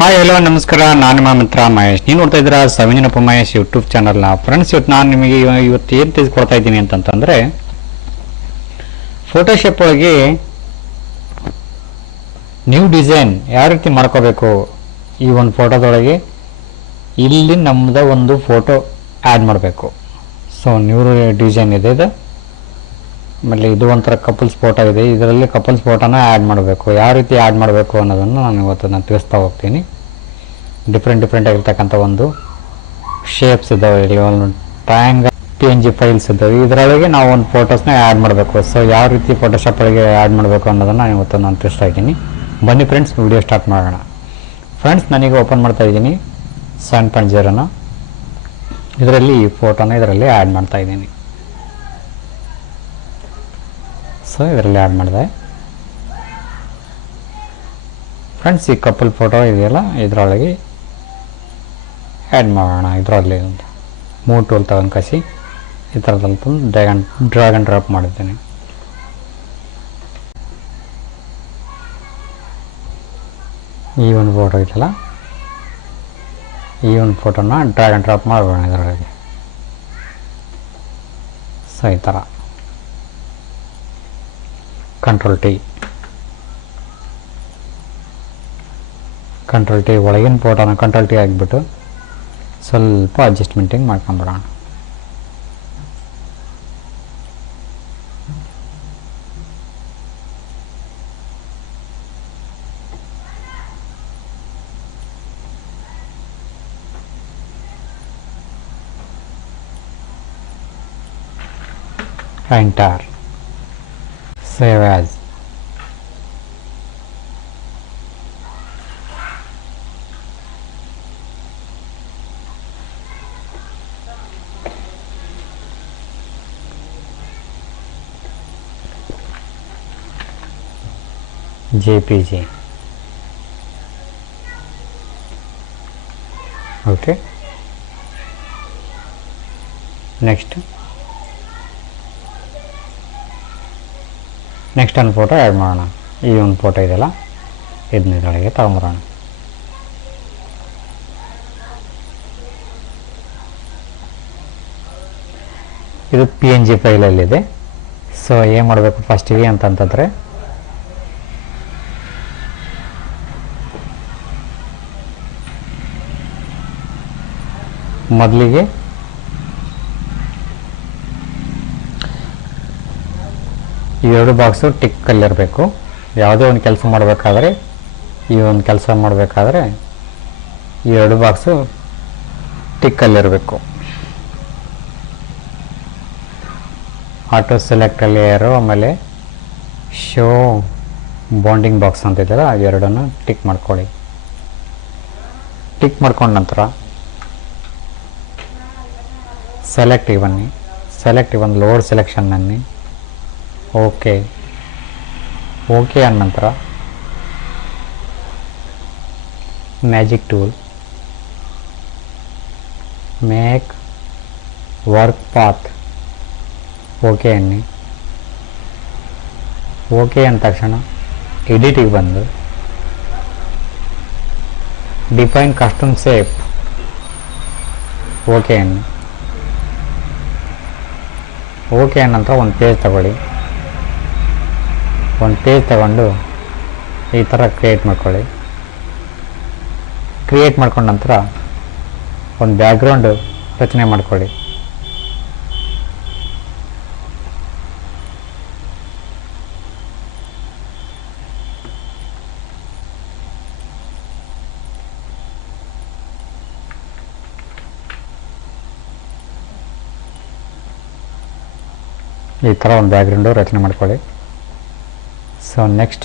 Hi hello ನಮಸ್ಕಾರ, ನಾನು ನಿಮ್ಮ ಮಿತ್ರ ಮಹೇಶ್. ನೀವು ನೋಡ್ತಾ ಇದ್ದೀರಾ ಸವಿನಪ್ಪ ಮಹೇಶ್ ಯೂಟ್ಯೂಬ್ ಚಾನಲ್ನ. ಫ್ರೆಂಡ್ಸ್, ಇವತ್ತು ನಾನು ನಿಮಗೆ ಇವತ್ತು ಏನು ತಿಳಿಸ್ಕೊಡ್ತಾ ಇದ್ದೀನಿ ಅಂತಂತಂದರೆ, ಫೋಟೋಶಾಪ್ ಒಳಗೆ ನ್ಯೂ ಡಿಸೈನ್ ಯಾವ ರೀತಿ ಮಾಡ್ಕೋಬೇಕು. ಈ ಒಂದು ಫೋಟೋದೊಳಗೆ ಇಲ್ಲಿ ನಮ್ಮದ ಒಂದು ಫೋಟೋ ಆ್ಯಡ್ ಮಾಡಬೇಕು. ಸೊ ನ್ಯೂ ಡಿಸೈನ್ ಇದೆ ಇದು. ಆಮೇಲೆ ಇದು ಒಂಥರ ಕಪಲ್ಸ್ ಫೋಟೋ ಇದೆ. ಇದರಲ್ಲಿ ಕಪಲ್ಸ್ ಫೋಟೋನ ಆ್ಯಡ್ ಮಾಡಬೇಕು. ಯಾವ ರೀತಿ ಆ್ಯಡ್ ಮಾಡಬೇಕು ಅನ್ನೋದನ್ನು ನಾನು ತಿಳಿಸ್ತಾ ಹೋಗ್ತೀನಿ. ಡಿಫ್ರೆಂಟ್ ಆಗಿರ್ತಕ್ಕಂಥ ಒಂದು ಶೇಪ್ಸ್ ಇದ್ದಾವೆ, ಇಲ್ಲಿ ಒಂದು ಟ್ರಯಾಂಗಲ್ PNG ಫೈಲ್ಸ್ ಇದ್ದಾವೆ. ಇದರೊಳಗೆ ನಾವು ಒಂದು ಫೋಟೋಸ್ನ ಆ್ಯಡ್ ಮಾಡಬೇಕು. ಸೊ ಯಾವ ರೀತಿ ಫೋಟೋಶಾಪ್ ಒಳಗೆ ಆ್ಯಡ್ ಮಾಡಬೇಕು ಅನ್ನೋದನ್ನು ನಾನು ತಿಳಿಸ್ತಾ ಇದ್ದೀನಿ. ಬನ್ನಿ ಫ್ರೆಂಡ್ಸ್, ವಿಡಿಯೋ ಸ್ಟಾರ್ಟ್ ಮಾಡೋಣ. ಫ್ರೆಂಡ್ಸ್, ನಾನೀಗ ಓಪನ್ ಮಾಡ್ತಾ ಇದ್ದೀನಿ 7.0ನ. ಇದರಲ್ಲಿ ಈ ಫೋಟೋನ ಇದರಲ್ಲಿ ಆ್ಯಡ್ ಮಾಡ್ತಾ ಇದ್ದೀನಿ. ಸೊ ಇದರಲ್ಲಿ ಆ್ಯಡ್ ಮಾಡಿದೆ. ಫ್ರೆಂಡ್ಸ್, ಈ ಕಪಲ್ ಫೋಟೋ ಇದೆಯಲ್ಲ, ಇದರೊಳಗೆ ಆ್ಯಡ್ ಮಾಡೋಣ. ಇದರಲ್ಲಿ ಒಂದು ಮೂವ್ ಟೂಲ್ ತಗೊಂಡು ಕಸಿ ಈ ಥರದಲ್ಲಿ ತಂದು ಡ್ರ್ಯಾಗ್ ಆ್ಯಂಡ್ ಡ್ರಾಪ್ ಮಾಡಿದ್ದೀನಿ. ಈ ಒಂದು ಫೋಟೋ ಇದೆಯಲ್ಲ, ಈ ಒಂದು ಫೋಟೋನ ಡ್ರ್ಯಾಗ್ ಆ್ಯಂಡ್ ಡ್ರಾಪ್ ಮಾಡೋಣ ಇದರೊಳಗೆ. ಸೊ ಈ ಥರ ಕಂಟ್ರೋಲ್ ಟಿ ಒಳಗಿನ ಫೋಟೋನ ಕಂಟ್ರೋಲ್ ಟಿ ಆಗಿಬಿಟ್ಟು ಸ್ವಲ್ಪ ಅಡ್ಜಸ್ಟ್ಮೆಂಟಿಂಗ್ ಮಾಡ್ಕೊಂಬಿಡೋಣ. Enter, save as. JPG. Okay, next ಒಂದು ಫೋಟೋ ಆ್ಯಡ್ ಮಾಡೋಣ. ಈ ಒಂದು ಫೋಟೋ ಇದೆಯಲ್ಲ, ಇದನ್ನೊಳಗೆ ತಗೊಂಬರೋಣ. ಇದು PNG ಫೈಲಲ್ಲಿದೆ. ಸೊ ಏನು ಮಾಡಬೇಕು ಫಸ್ಟಿಗೆ ಅಂತಂತಂದರೆ, ಮೊದಲಿಗೆ ಈ ಎರಡು ಬಾಕ್ಸು ಟಿಕ್ಕಲ್ಲಿರಬೇಕು. ಯಾವುದೇ ಒಂದು ಕೆಲಸ ಮಾಡಬೇಕಾದ್ರೆ, ಈ ಎರಡು ಬಾಕ್ಸು ಟಿಕ್ಕಲ್ಲಿರಬೇಕು. ಆಟೋ ಸೆಲೆಕ್ಟಲ್ಲಿ ಲೇಯರು, ಆಮೇಲೆ ಶೋ ಬಾಂಡಿಂಗ್ ಬಾಕ್ಸ್ ಅಂತಿದ್ದಾರೆ, ಅವೆರಡನ್ನು ಟಿಕ್ ಮಾಡ್ಕೊಳ್ಳಿ. ಟಿಕ್ ಮಾಡ್ಕೊಂಡ ನಂತರ ಸೆಲೆಕ್ಟಿಗೆ ಬನ್ನಿ. ಸೆಲೆಕ್ಟಿಗೆ ಬಂದು ಲೋಡ್ ಸೆಲೆಕ್ಷನ್ ಅನ್ನಿ. ಓಕೆ ಅಂದ ನಂತರ magic tool, make work path, okay ಅನ್ನಿ. ಓಕೆ ಅಂದ ತಕ್ಷಣ ಎಡಿಟಿಗೆ ಬಂದು ಡಿಫೈನ್ ಕಸ್ಟಮ್ ಶೇಪ್, ಓಕೆ ಅನ್ನಿ. ಓಕೆ ನಂತರ ಒಂದು ಪೇಜ್ ತಗೊಳ್ಳಿ. ತಗೊಂಡು ಈ ಥರ ಕ್ರಿಯೇಟ್ ಮಾಡ್ಕೊಳ್ಳಿ. ಕ್ರಿಯೇಟ್ ಮಾಡ್ಕೊಂಡ ನಂತರ ಒಂದು ಬ್ಯಾಕ್ಗ್ರೌಂಡ್ ರಚನೆ ಮಾಡ್ಕೊಳ್ಳಿ. ಈ ಥರ ಒಂದು ಬ್ಯಾಕ್ಗ್ರೌಂಡು ರಚನೆ ಮಾಡ್ಕೊಳ್ಳಿ. ಸೊ ನೆಕ್ಸ್ಟ್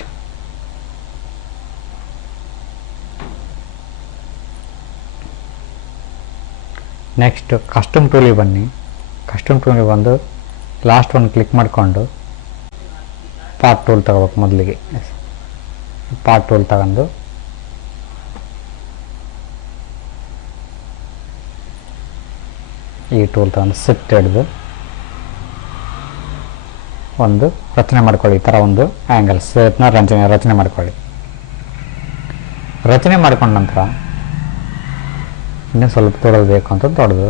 ಕಸ್ಟಮ್ ಟೂಲಿಗೆ ಬನ್ನಿ. ಕಸ್ಟಮ್ ಟೂಲಿಗೆ ಬಂದು ಲಾಸ್ಟ್ ಒಂದು ಕ್ಲಿಕ್ ಮಾಡಿಕೊಂಡು ಪಾರ್ಟ್ ಟೂಲ್ ತಗೋಬೇಕು. ಮೊದಲಿಗೆ ಪಾರ್ಟ್ ಟೂಲ್ ತಗೊಂಡು ಈ ಟೂಲ್ ತಗೊಂಡು ಸಿಟ್ ಹಿಡಿದು ಒಂದು ರಚನೆ ಮಾಡ್ಕೊಳ್ಳಿ. ಈ ಥರ ಒಂದು ಆ್ಯಂಗಲ್ ಸೇಪ್ನ ರಚನೆ ಮಾಡ್ಕೊಳ್ಳಿ. ರಚನೆ ಮಾಡ್ಕೊಂಡ ನಂತರ ಇನ್ನೂ ಸ್ವಲ್ಪ ದೊಡ್ಡದು ಬೇಕು ಅಂತ ದೊಡ್ಡದು,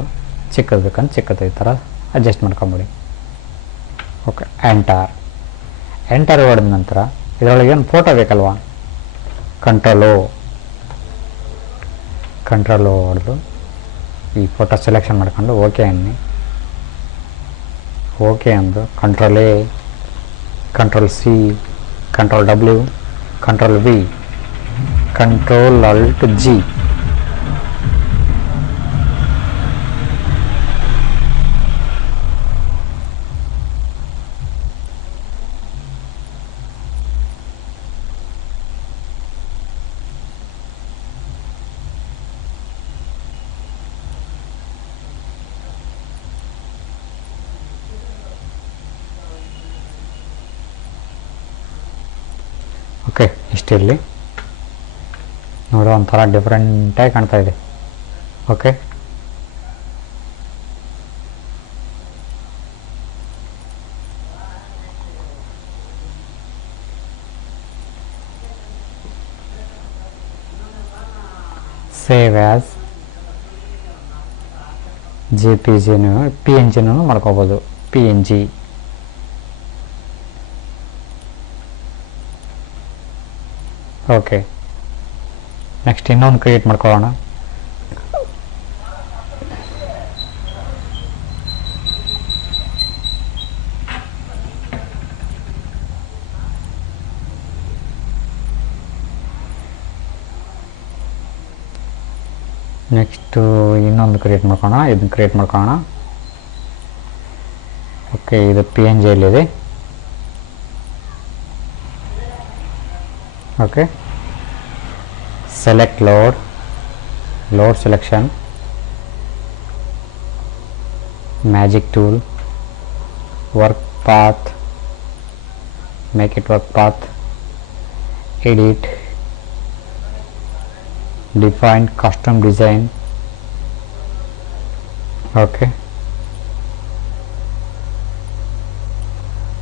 ಚಿಕ್ಕದು ಬೇಕಂತ ಚಿಕ್ಕದು, ಈ ಥರ ಅಡ್ಜಸ್ಟ್ ಮಾಡ್ಕೊಂಬಿಡಿ. ಓಕೆ, ಎಂಟರ್ ಹೊಡೆದ ನಂತರ ಇದರೊಳಗೆ ಏನು ಫೋಟೋ ಬೇಕಲ್ವಾ, ಕಂಟ್ರೋಲು ಹೊಡೆದು ಈ ಫೋಟೋ ಸೆಲೆಕ್ಷನ್ ಮಾಡ್ಕೊಂಡು ಓಕೆ ಅನ್ನಿ. ಓಕೆ ಅಂದು control A, control C, control W, control V, control alt G. Okay, ಇಷ್ಟಿರಲಿ. ನೋಡೋ ಒಂಥರ ಡಿಫ್ರೆಂಟಾಗಿ ಕಾಣ್ತಾ ಇದೆ. Okay, save as JPG, PNG ಮಾಡ್ಕೋಬೋದು. PNG. ಓಕೆ, ನೆಕ್ಸ್ಟ್ ಇನ್ನೊಂದು ಕ್ರಿಯೇಟ್ ಮಾಡ್ಕೊಳ್ಳೋಣ. ನೆಕ್ಸ್ಟು ಇನ್ನೊಂದು ಕ್ರಿಯೇಟ್ ಮಾಡ್ಕೊಳ್ಳೋಣ, ಇದನ್ನು ಕ್ರಿಯೇಟ್ ಮಾಡ್ಕೊಳ್ಳೋಣ. ಓಕೆ, ಇದು PNG ಯಲ್ಲಿದೆ. Okay, select load selection, magic tool, work path, make it work path, edit, define custom design. Okay,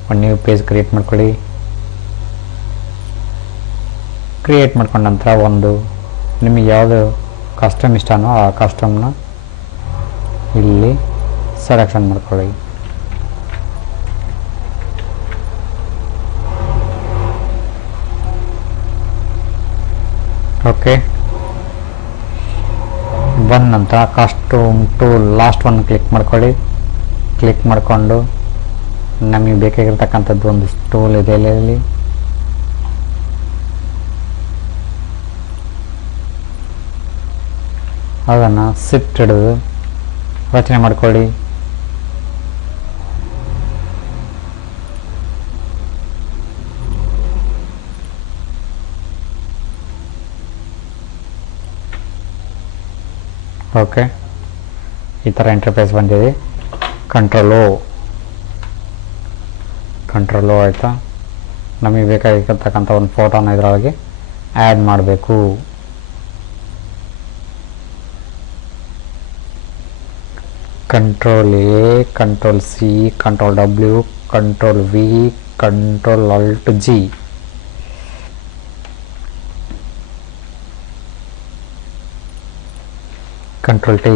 ಒಂದು ನ್ಯೂ ಪೇಜ್ ಕ್ರಿಯೇಟ್ ಮಾಡ್ಕೊಳ್ಳಿ. ಕ್ರಿಯೇಟ್ ಮಾಡ್ಕೊಂಡ ನಂತರ ಒಂದು ನಿಮಗೆ ಯಾವುದು ಕಸ್ಟಮ್ ಇಷ್ಟನೋ ಆ ಕಸ್ಟಮ್ನ ಇಲ್ಲಿ ಸೆಲೆಕ್ಷನ್ ಮಾಡ್ಕೊಳ್ಳಿ. ಓಕೆ, ಬಂದ ನಂತರ custom tool last one click ಮಾಡ್ಕೊಳ್ಳಿ. ಕ್ಲಿಕ್ ಮಾಡಿಕೊಂಡು ನಮಗೆ ಬೇಕಾಗಿರ್ತಕ್ಕಂಥದ್ದು ಒಂದು ಟೂಲ್ ಇದೆ ಇಲ್ಲಿ. ಅದನ್ನು ಶಿಫ್ಟ್ ಹಿಡಿದು ರಚನೆ ಮಾಡ್ಕೊಳ್ಳಿ. ಓಕೆ, ಈ ಥರ ಇಂಟರ್ಫೇಸ್ ಬಂದಿದೆ. ಕಂಟ್ರೋಲ್ ಓ ಆಯಿತಾ. ನಮಗೆ ಬೇಕಾಗಿರ್ತಕ್ಕಂಥ ಒಂದು ಫೋಟೋನ ಇದರೊಳಗೆ ಆ್ಯಡ್ ಮಾಡಬೇಕು. Control A, control C, control W, control V, control alt G. Control T.